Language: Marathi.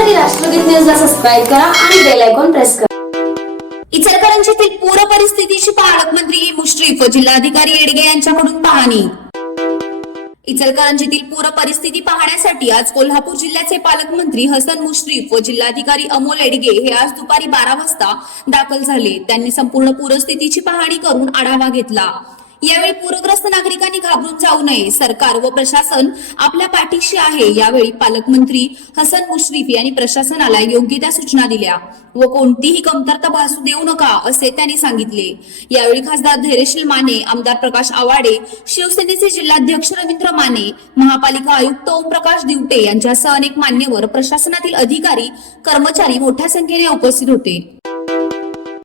बातम्यांसाठी राष्ट्रगीत न्यूजला सबस्क्राईब करा आणि बेल आयकॉन प्रेस करा. इचलकरंजीतील पूर परिस्थितीची पालकमंत्री मुश्रीफ व जिल्हाधिकारी येडगे यांच्याकडून पाहणी. इचलकरंजीतील पूर परिस्थिती पाहण्यासाठी आज कोल्हापूर जिल्ह्याचे पालकमंत्री हसन मुश्रीफ व जिल्हाधिकारी अमोल एडगे हे आज दुपारी बारा वाजता दाखल झाले. त्यांनी संपूर्ण पूरस्थितीची पाहणी करून आढावा घेतला. यावेळी पूर नागरिकांनी घाबरून जाऊ नये. सरकार व प्रशासन आपल्या पाठीशी आहे. यावेळी पालकमंत्री हसन मुश्रीफ यांनी प्रशासनाला योग्य त्या सूचना दिल्या. व कोणतीही कमतरता भासू देऊ नका असे त्यांनी सांगितले. यावेळी खासदार धैर्यशील माने आमदार प्रकाश आवाडे शिवसेनेचे जिल्हाध्यक्ष रवींद्र माने महापालिका आयुक्त ओमप्रकाश दिवटे यांच्यासह अनेक मान्यवर प्रशासनातील अधिकारी कर्मचारी मोठ्या संख्येने उपस्थित होते.